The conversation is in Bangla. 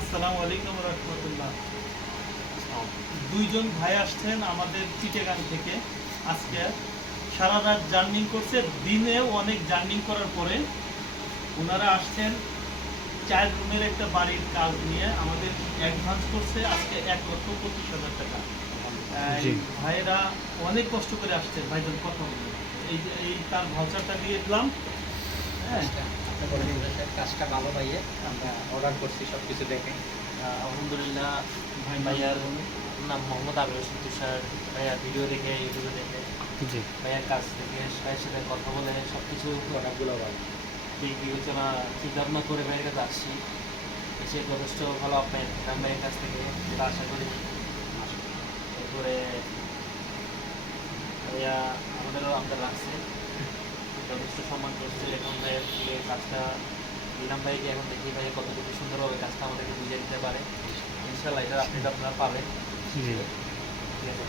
আসসালামু আলাইকুম রহমতুল্লাহ। দুইজন ভাই আসছেন আমাদের চিটাগাং থেকে। আজকে সারা রাত জার্নিং করছে, দিনেও অনেক জার্নিং করার পরে ওনারা আসছেন 4 রুমের একটা বাড়ির কাজ নিয়ে। আমাদের অ্যাডভান্স করছে আজকে 1,25,000 টাকা। জি। ভাইয়েরা অনেক কষ্ট করে আসছে। ভাইজন কথা বলবেন, এই তার ভাউচারটা দিয়ে দিলাম। হ্যাঁ, কাজটা ভালো ভাইয়ে, আমরা অর্ডার করছি সব কিছু দেখে। আলহামদুলিল্লাহ। ভাই ভাইয়ার নাম মোহাম্মদ আবির তুষার। ভাইয়ার ভিডিও দেখে, ইউটিউবে দেখে, জি। ভাইয়ার কাছ থেকে ভাইয়ের সাথে কথা বলে সব কিছু প্রোডাক্টগুলো ভালো। বিবেচনা চিন্তাভাবনা করে ভাইয়ের কাছে আসছি। এসে যথেষ্ট ভালো আপনার ইকরাম ভাইয়ের কাছ থেকে যেটা আশা করি। এরপরে ভাইয়া আমাদেরও আপনার রাখছে, যথেষ্ট সম্মান করছে। এখন ভাইয়ের এই কাজটা ইকরাম ভাইকে এখন দেখি ভাইয়া কতটুকু সুন্দরভাবে কাজটা আমাদেরকে বুঝিয়ে দিতে পারে। ইনশাল্লাহ এটা আপনি আপনারা পাবেন। জি। ঠিক আছে।